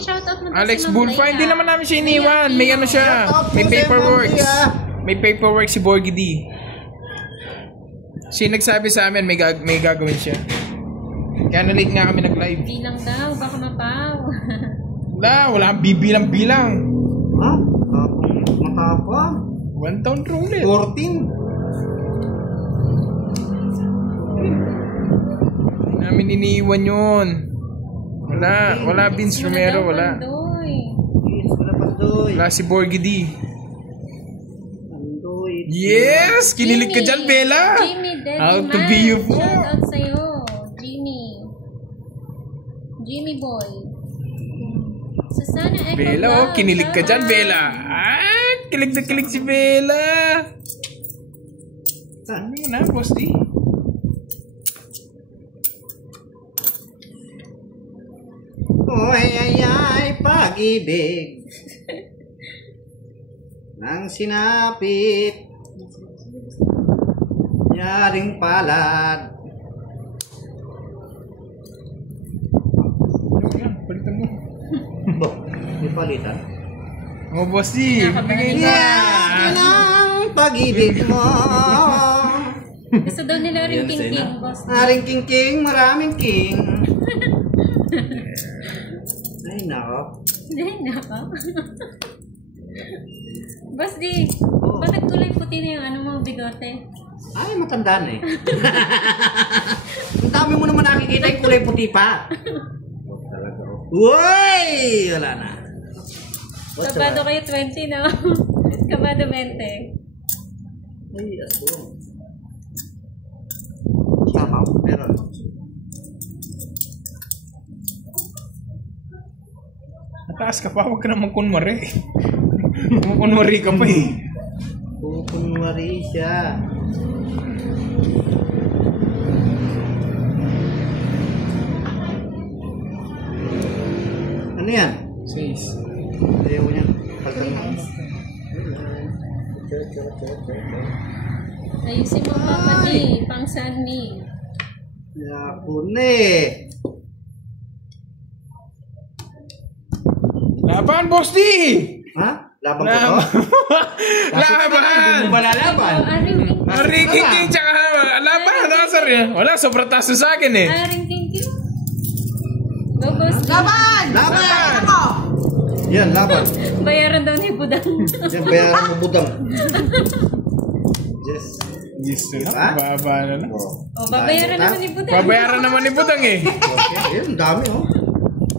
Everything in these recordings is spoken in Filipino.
shoutout mo Alex Bulfa, hindi naman namin siya iniwan. May ano siya, may paperwork. May paperwork si Borgie D. Siya nagsabi sa amin, may gagawin siya. Kaya na-late nga kami nag-live. Bilang daw, baka mapaw. Wala kang bibilang-bilang. Ha? Matapang. 1 town roulette. 14. Hindi namin iniiwan yun. Wala Vince Romero, wala. Wala si Borgie D. Yes! Kinilig ka dyan, Bella! Jimmy, How to be you po! Shoutout sa'yo, Jimmy boy. Susana Echo Bella, oh, kinilig ka dyan, Bella! Kilig na kilig si Bella! Ano yun ha, Boss D? Ay, pag-ibig nang sinapit yaring palad. Palitan mo. Di palitan? Oh, Boss D! Bigay na! Yan ang pag-ibig mo. Gusto daw nila rin king-king, boss. Maring king-king, maraming king. Ay, nako. Boss D, bakit kulay puti na yung ano mo, bigote? Ay, matanda na eh. Ang dami mo naman nakikita yung kulay puti pa. Uy! Wala na. Kabado kayo 20, no? Kabado 20. Ay, aso. Tama, meron. Mataas ka pa, huwag ka naman kunwari. Kunwari ka pa eh. Kunwari siya. Ano yan? 6. Ayaw niya. Pagkakas. Ayusin mo Papa D, pang Sunny. Yapon eh. Laban, Boss D! Ha? Laban ko to? Laban! Hindi mo ba lalaban? Aring king tsaka laban, nakasar niya. Wala, sobrang taas sa akin eh. Aring king-king. Go, Boss D. Laban! Laban! Yan, laban. Bayaran daw ni Budang. Yan, bayaran mo budang. Yes. Gusto na, baba na lang. O, babayaran naman ni Budang. Babayaran naman ni Budang eh. Okay, yun, dami oh.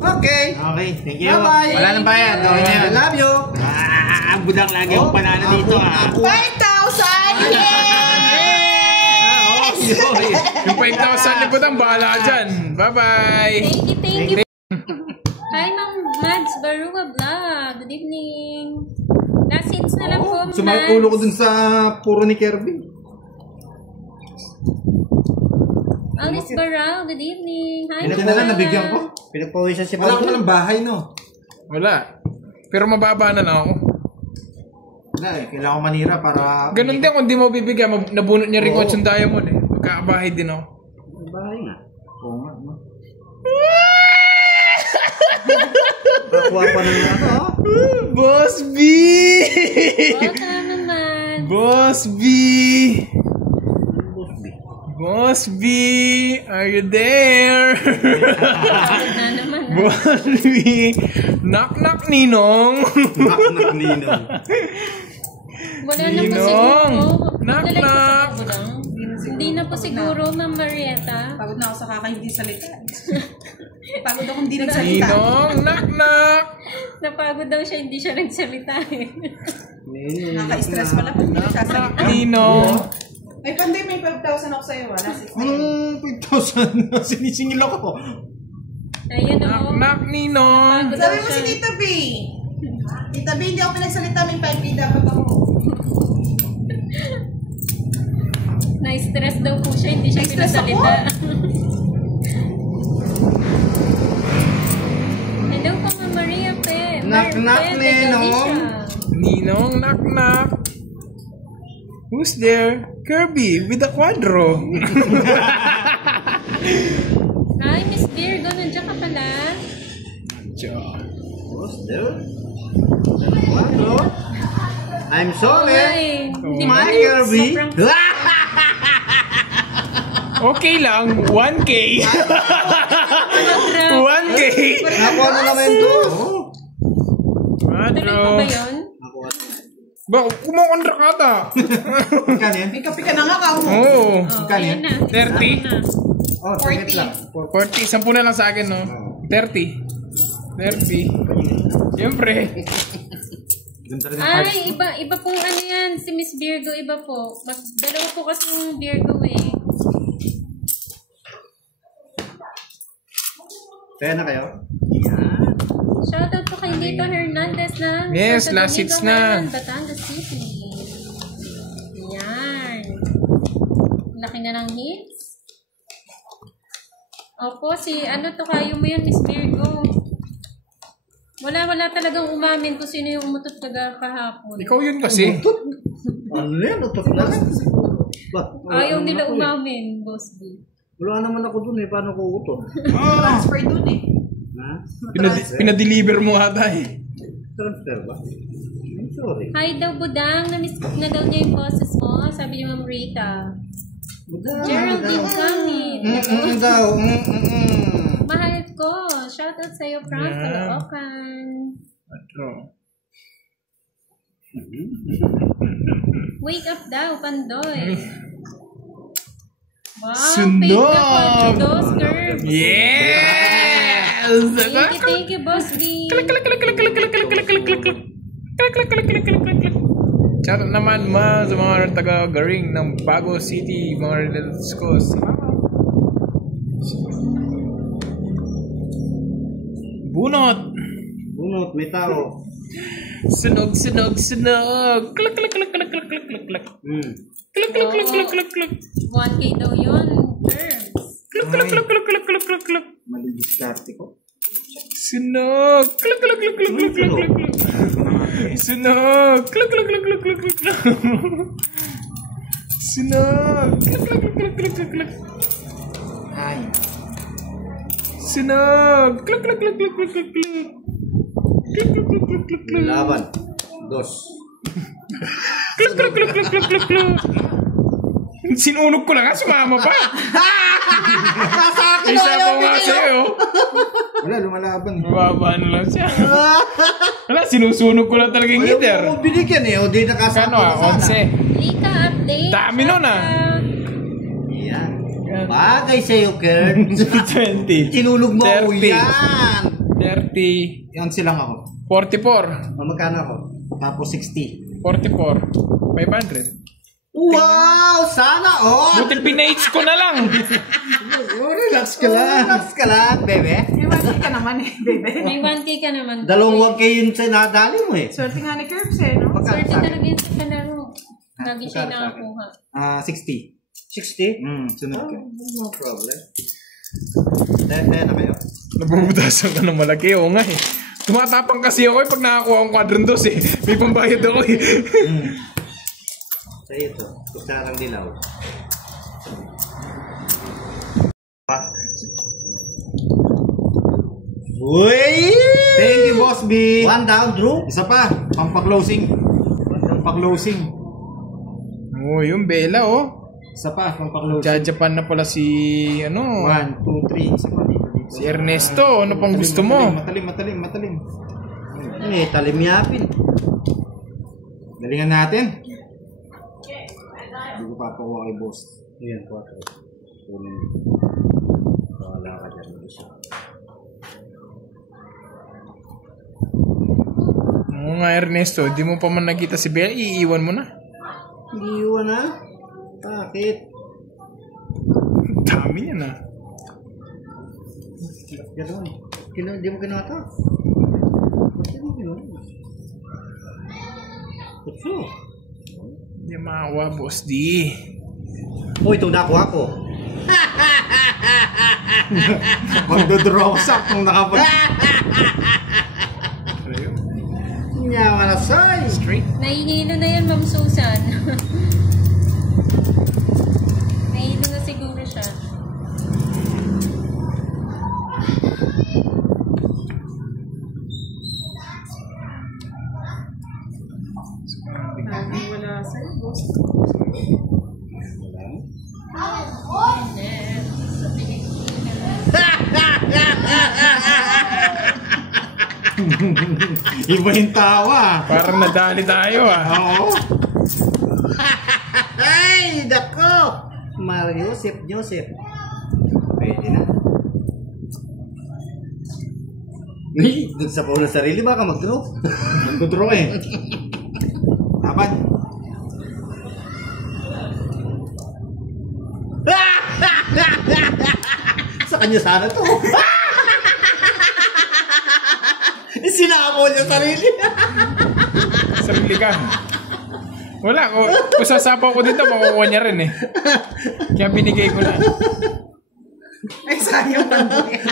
Okay. Okay, thank you. Bye-bye. Wala nang bayad. Okay na I yun. love you. Budang lagi yung panalo dito ah. 5,000! Yung 5,000 ni Budang, bahala dyan. Bye-bye. Thank you. Hi, Ma'am Mads Barua Vlog. Good evening. Last hits na lang po, Sumakit ulo ko dun sa puro ni Kirby. Alice Barral, good evening. Hi, Hindi na lang nabigyan ko. Pinagpawisan si Pablo. Wala ka ng bahay, no? Wala. Pero mababa na lang ako. Wala eh. Kailangan ko manira para... Ganun din kung di mo bibigyan, nabunot niya rin Coach yung Diamond eh. Magkakabahay din ako. Bahay nga. Oo nga, no? Kakuha pa ng ano. Boss B! Baka naman. Boss B! Boss B! Are you there? Na naman. Boss B! Knock knock Ninong! Knock Ninong. Wala na po Ninong. siguro. Knock, Wala na knock. po siguro. Hindi na po siguro, Ma'am Marietta. Pagod na ako sa hindi salita. Pagod ako hindi nagsalita. Ninong! Knock knock! Napagod daw siya, hindi siya nagsalita eh. Nakaka-stress pala pag hindi nagsasalita. Ninong! Ay, panday may 5,000 ako sa'yo. Wala, 6,000. Anong 5,000? Sinisingil ako. Ayun Knock o. knock Ninong! Sabi mo si Tita B. Tita B, hindi ako pinagsalita. May 5K dapat ako. Na-stress daw po siya, hindi siya pinasalita. Hello po, Ma'am Maria Pe. Knock, knock, Ninong. Ninong, knock knock! Who's there? Kirby with the quadro. Hi, Miss Virgo. Nandiyan ka pala? Who's there? Cuatro. I'm sorry. Ay, hindi My ba- Kirby. sobrang- Okay lang, 1K. 1K. Nakuha na naman ito. Tuloy pa Quadro. ba yun? Ba, kumakontra ka ata. Magkano yan? May kape ka na nga ka. Oo. Oh, Magkano ayan yan? na. 30. Tama na. Oh, 40. lang. 40, 10 na lang sa akin, no? 30. 30. Siyempre. Ganda rin ang heart. Ay, iba pong ano yan. Si Miss Virgo, iba po. Dalawa po kasi yung Virgo eh. Kaya na kayo? Yan. Shoutout po kay Lito Hernandez na Yes, Santo last Domingo hits na. Highland, Batangas City. Yan. Laki na ng hits. Opo, si ano to kayo mo yan, Miss Virgo. Wala talagang umamin kung sino yung umutot kahapon. Ikaw yun kasi. Ano yan? Utot na? Ba? Ayaw nila ako eh. umamin, Boss D. Wala naman ako dun eh. Paano ko utot? Transfer dun eh. Ha? Pinadeliver mo ata eh. Transfer ba? I'm sorry. Hi daw, Budang. Na-miss na daw niya yung boses mo. Sabi ni Ma'am Rita. Geraldine Kamit. Daw. Mahal ko. Shoutout sa'yo from Yeah. Caloocan. Quadro. Wake up daw, Pandoy. Wow, Sunog! paid na Quadros, Curves. Yes! Thank you, Boss D. Shoutout naman sa mga taga-garing ng Bago City, mga relatives ko. Bunot! Bunot, may tao. Sunog, sunog, sunog! Klak, klak, klak, klak, klak, klak, klak, klak. Klak, klak, klak, klak, klak, klak. 1K daw yun, Curves. Klak, klak, klak, klak, klak, klak, klak, klak. Mali diskarte ko. Sunog! Klak, klak, klak, klak, klak, klak, klak, klak. Sunog! Klak, klak, klak, klak, klak, klak, klak. Sunog! Klak, klak, klak, klak, klak, klak, klak. Ay. Sunog! Klak, klak, klak, klak, klak, klak, klak. Klak, klak, klak, klak, klak, klak. Laban. Dos. Klak, klak, klak, klak, klak, klak, klak. Sinunog ko lang nga, sumama pa. Isa po nga sa'yo. Wala, lumalaban. Mababaan lang siya. Wala, sinusunog ko lang talaga yung Ayaw heater. mo binigyan eh. O di nakasama Kano ah? na sana. 11. Lika update. Dami nun, ah. Yan. Bagay sa'yo, Kurt. 20. Tinulog mo ako 30. yan. 30. Yan silang ako. 44. Magkano ako? Tapos 60. 44. 500. Wow! Sana all! Buti pinaits ko na lang. Relax ka lang. Relax ka lang, bebe. May 1K ka naman eh, baby. May 1K ka naman. Dalawang kayo yun sa nadali mo eh. Swerte nga ni Curbs eh, no? Swerte talaga yun sa kalaro. Lagi siya Magkano sa akin? nakakuha. 60. 60? Sunod ka. No problem. Dahil na kayo. Nabubutasan ka ng malaki. Oo nga eh. Tumatapang kasi ako eh pag nakakuha ang quadrandos eh. May pambayad ako eh. Sa ito. Kusarang dilaw. Uy! Thank you, Boss B. One down, Drew. Isa pa. Pampa-closing. Pampa-closing. Oo, yung Bella oh. Isa pa. Pampa-closing. Jajapan na pala si ano. 1, 2, 3. Isa pa dito. Si Ernesto. Ano pang gusto mo? Matalim. Eh, talimyapin. Galingan natin. Hindi ko papakuha kay Boss. Yan, 4. Kunin. Wala ka dyan. Oo nga Ernesto. Di mo pa man nakita si Bella. Iiwan mo na. Hindi iwan na. Bakit? Dami niya na. Gano'n. Di mo ginawa ito? Di mo ginawa. Kutso. Hindi makawa, Boss D. Oh, ito nakuha ko. Magdodraw sa kung nakapag... Nyawa na say. Straight. Nahihilo na yan, Ma'am Susan. Nahihilo na siguro siya. Laging wala sa'yo, boss. Iba yung tawa. Parang nadali tayo ah. Oo. Ay, dako! Mario Joseph. Pwede na. Ay, dun sa pauna sarili, baka mag-draw. Nagdodraw eh. Dapat. Sa kanya sana to. Sinako niya sarili. Sarili ka. Wala, kung sasapaw ko dito, makukuha niya rin eh. Kaya binigay ko na. Ay, sayang bando yan.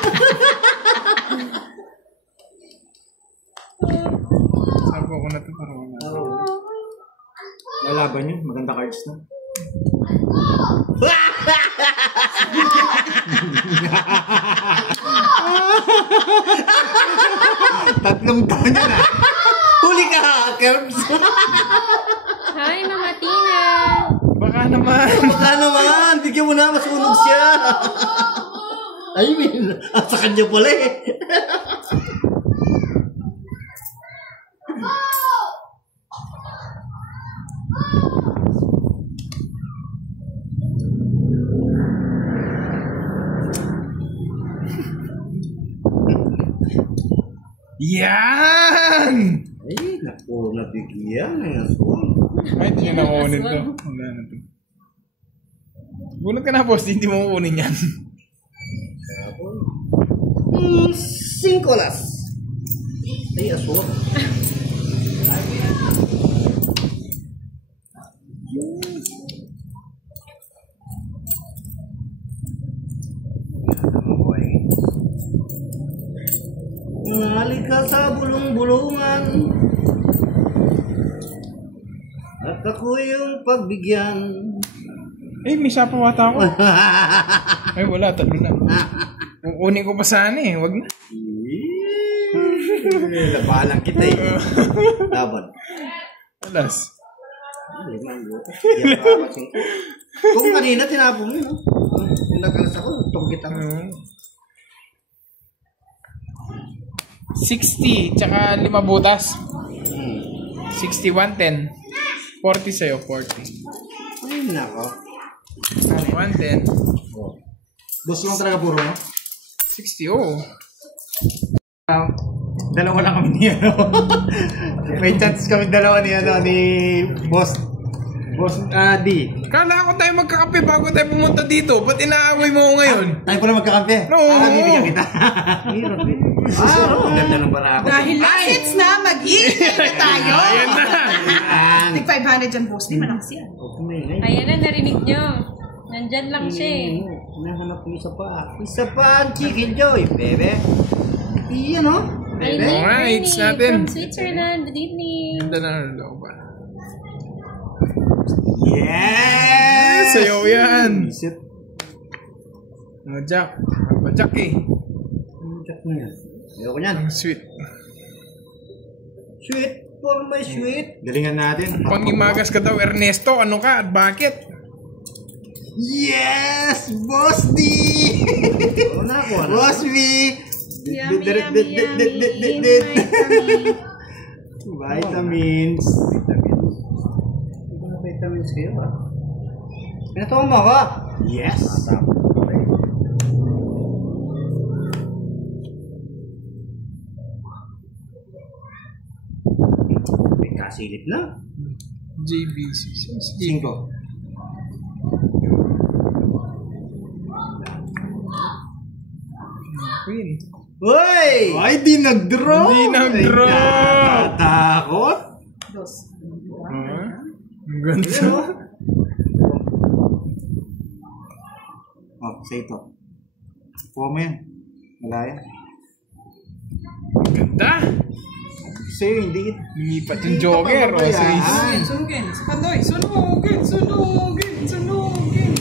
Sapaw ko na ito para wala. Lalaban yun. Maganda cards na. Tatlong taon yan ah. Huli ka, Kerbs. Hi, Mama Tina. Baka naman. Baka naman, bigyan mo na, masunog siya. I mean, sa kanya pala eh. Yan! Ay, naku, nabigyan. Ay, aswang. Ay, hindi na nakukunin to. Wala na to. Bunot ka na, boss. Hindi mo kukunin yan. 5 las. Ay, aswang. Halika sa bulong-bulungan at ako yung pagbigyan. Eh, may sapaw ata ako. Ay, wala. Tatlo na. Kukunin ko pa sana eh. Wag na. Labalang kita eh. Laban. Alas. Kung kanina tinapon mo, no? Kung nagkalas ako, tunggit ako. 60, tsaka 5 butas. 60, 110. 40 sa'yo, 40. Ay, nako. 110. Boss lang talaga puro no? 60, oh. Dalawa lang kami ni ano. May chance kami dalawa ni ano ni Boss D. Kala ko tayo magkakape bago tayo pumunta dito. Ba't inaaway mo ako ngayon? Tayo pala magkakampi. No. Bibigyan kita. Ang ganda ng barako. Dahil assets na, mag-iingat tayo. Ayan na. Tig 500 dyan, boss. Di malakas yan. Ayan na, narinig nyo. Nandyan lang siya eh. Nahanap ko isa pa. Isa pa ang Chicken Joy, bebe. Iyan o. Bebe. Alright, Ernie natin. from Switzerland. Good evening. Ganda na ang loob ba? Yes! Sayo yan. Visit. Mga Jack. Jack eh. Check mo yan. Ayoko niyan. Ang sweet. Sweet for my sweet. Galingan natin. Pangimagas ka daw, Ernesto. Ano ka at bakit? Yes! Boss D! Ano na ako? Ano? Boss V! Yummy, yummy, yummy. Vitamins. Ito na vitamins kayo ba? Pinatawa mo ako. Yes! May kasilip na. JBC. 5. Queen. Uy! Ay, di nag-draw! Di nag-draw! Ay, natatakot! Dos. Ang ganda. Oh, say ito. Kuha mo yan. Wala yan. Ang ganda. Sa'yo, hindi. Lumipat yung Joker. O, Sunugin, sunugin. Si Pandoy, sunugin, sunugin, sunugin.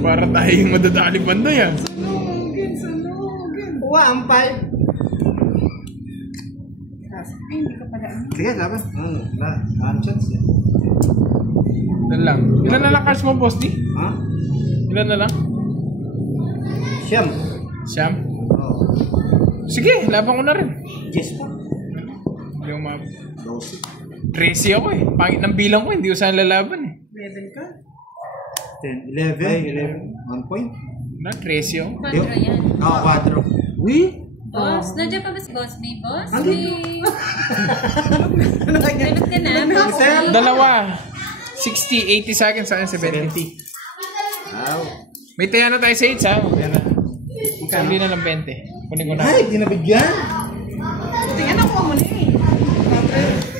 para tayo yung madadali Pandoy ah. Sunugin, sunugin. 1-5. Ay, hindi ka pala. Sige, laban. Wala. Chance yan. Ilan lang? Ilan na lang cards mo, boss, di? Ha? Ilan na lang? Siyam. Siyam? Oo. Sige, laban ko na rin. Yes pa. Hindi ko ma... 12. 13 ako eh. Pangit ng bilang ko, hindi ko sana lalaban eh. 11 ka. 10, 11. 1 point. Na, 13 ako. 4 yan. Oo, 4. Uy! Boss, nandiyan pa ba si Boss B? Boss B? Andun. Tulog ka na, Boss B. Dalawa. 60, 80 sa akin, sa akin 70. Wow. May taya na tayo sa 8 ha. Yan na. Hindi na lang 20. Kunin ko na. Ay, di nabigyan. Tingnan ako mo na eh.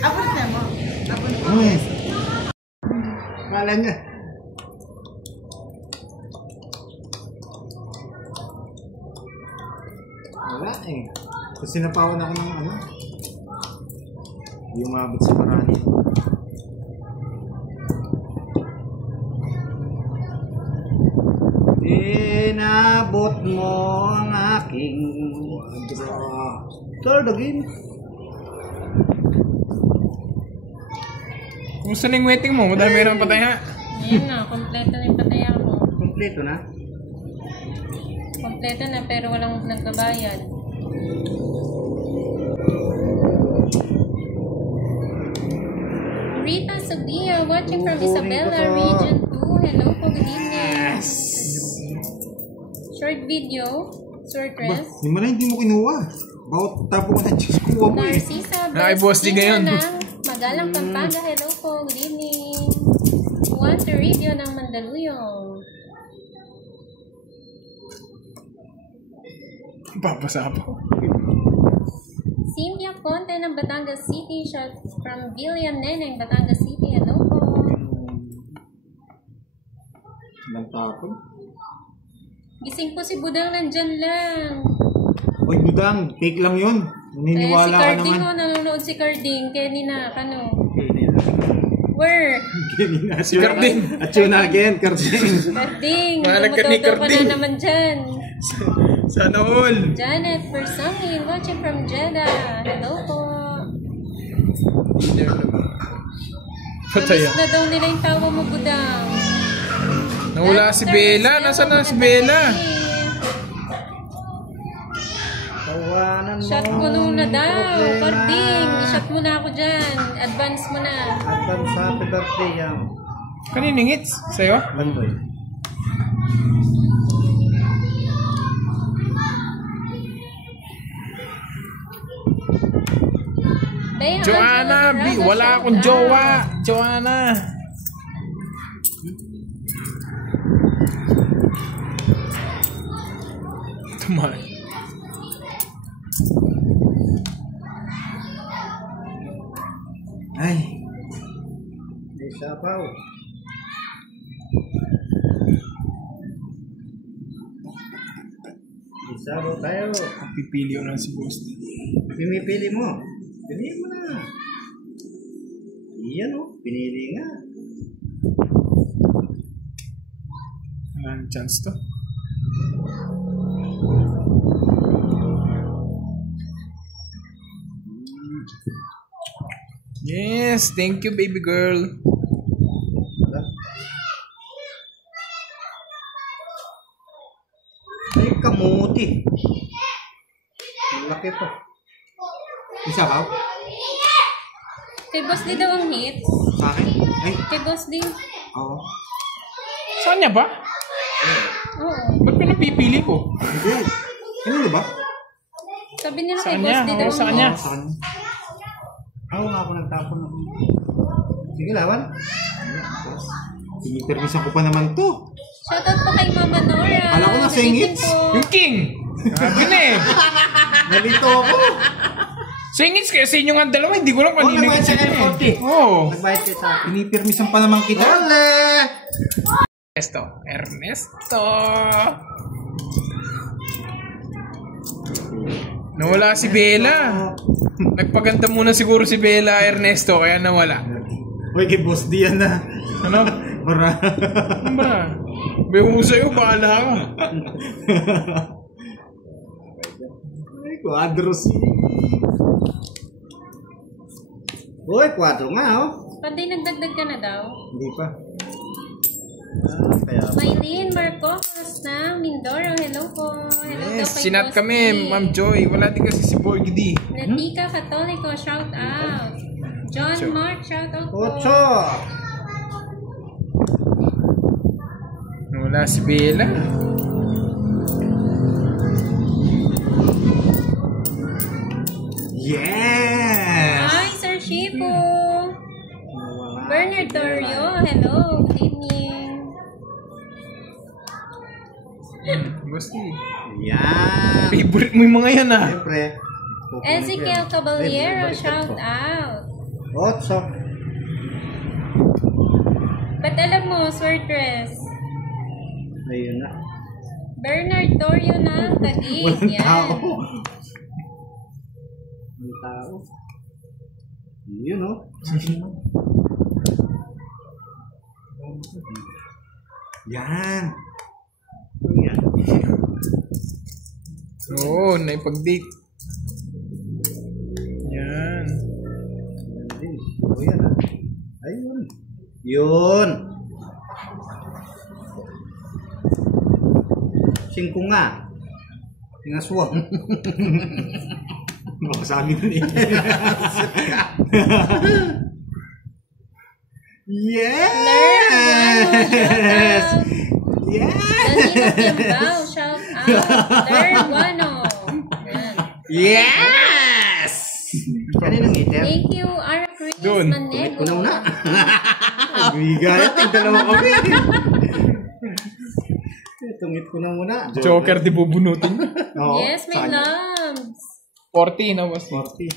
Abot na mo. Abot mo. Kala niya. Wala eh. Kasi sinapawan ako ng ano. Hindi umabot sa marami. Inabot mo ang aking third again. Kumusta na yung waiting mo? Madami meron patay ha. Ayun na, kompleto na yung pataya ko. Kompleto na. Kompleto na pero walang nagbabayad. Rita Sabia watching from Isabela, Region 2. Hello po, good evening. Short video, short dress. Hindi mo kinuha. Bawat tapo ko na Diyos kuha mo eh. Narcisa, Ay, boss, di ngayon. Magalang Pampanga, hello po, good evening. Juan Toribio ng Mandaluyong. Papasa po. Cynthia Conte ng Batangas City, shot from William Neneng, Batangas City, hello po. Ilang tapon. Gising po si Budang, nandyan lang. Uy, budang. Take lang yun. Naniniwala si ka Carding naman. nanonood si Carding, Kenny na, kano? Where? Si Carding. At yun again, Carding. Carding, Mahal ka ni tumututo ka Carding. na naman dyan. Sana all. Janet Persangin, watching from Jeddah, hello po. Patay Miss na daw nila yung tawa mo, Budang. Nawala si Bella. Nasaan na si Bella? Tawanan mo. Shot mo na daw, Carding. I-shot mo na ako dyan. Advance mo na. Advance happy birthday yan. Kanino ngits? Sa'yo? Landoy. Bea, Joanna, Angela Braga, wala shout akong out. jowa. Joanna. Tumahan. Ay. Di sapaw. Di sapaw tayo. Pipili ko na si Boss. Pimipili mo. Pili mo na. Iyan o. Pinili nga. Walang chance to. Yes, thank you baby girl. Ay, kamuti. Ang laki to. Isa ka? Kay Boss D daw ang hit. Sa akin? Ay, Kay Boss D. oo. Saan niya ba? Oo. Ba't pinapipili ko? Hindi. Ano ba? Sabi nila Sa kay kanya? Boss D daw Oo, ang sa hit. kanya. Sa kanya. Ako nga ako nagtapon ng... Sige, lawan. Pinipermisan ko pa naman to. Shoutout po kay Mama Nora. Alam ko na Good singits. evening po. Yung king! Sabi na eh. Nalito ako. Singits kaya sa inyo nga dalawa, hindi ko lang Oh, kanino nagbayad yung sa akin, eh. 40. Oo. Nagbayad ka sa akin. Pinipermisan pa naman kita. Ole! Ernesto. Nawala si Bella. Nagpaganda muna siguro si Bella, Ernesto, kaya nawala. Uy, kay Boss Dian na. Ano? Para. Ano ba? May mo sa'yo, bahala ka. Ay, quadros. Uy, 4 nga oh. Panday nagdagdag ka na daw. Hindi pa. Kaya Maylene Marcos na Mindoro. Hello po. Hello daw Yes, kay sinat Boss kami, D. Ma'am Joy. Wala din kasi si Borgdy. Natika Catolico, shout out. John Ocho. Mark, shout out po. 8. Wala si Bella. Yes! Hi, Sir Shipo. Bernard Torio, hello. Good evening. Basti. Yan! Favorite mo yung mga yan ah. Siyempre. Ezekiel Caballero, Balik shout ko. out. 8. Ba't alam mo, Swertres? Ayun na. Bernard Torio na Taguig. Walang Yan. tao. Ang tao. Yun o. Yan! Yan. Oo, naipag-date. Yan. O yan ah. Ayun. Yun. 5 nga. Singaswang. Baka sa amin nun eh. Yes! Danilo Kimbao, shout out. Lerwano. Yan. Yes! Kaninang item? Thank you, Ara Chris Dun. Tumit ko na una. Bigay, tigdalawa kami. Tumit ko na muna. Joker di bubunutin. Oo, Yes, my saan? loves. 40 na was. 40.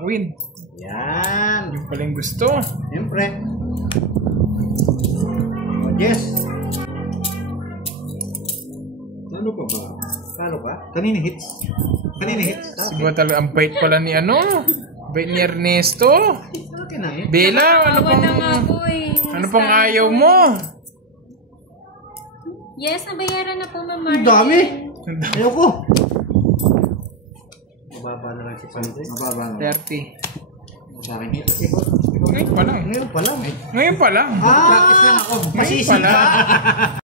Win. Yan. Yung paling gusto. Siyempre. O, Jess. Ano pa ba? Kalo ka? Kanina hits? Kanina hits? Siguro talaga ang bait pala ni ano. Bait ni Ernesto. Okay na eh. Bella, ano Awa pang na nga po eh. Yung ano pang stand ayaw ko. mo? Yes, nabayaran na po, Ma'am Ang Marlene. dami. Ayoko. Mababa na lang si Pante. Mababa na. 30. Sa akin hits. Ngayon pa lang. Ngayon pa lang eh. Ngayon pa lang. Practice lang ako. Ngayon pa lang.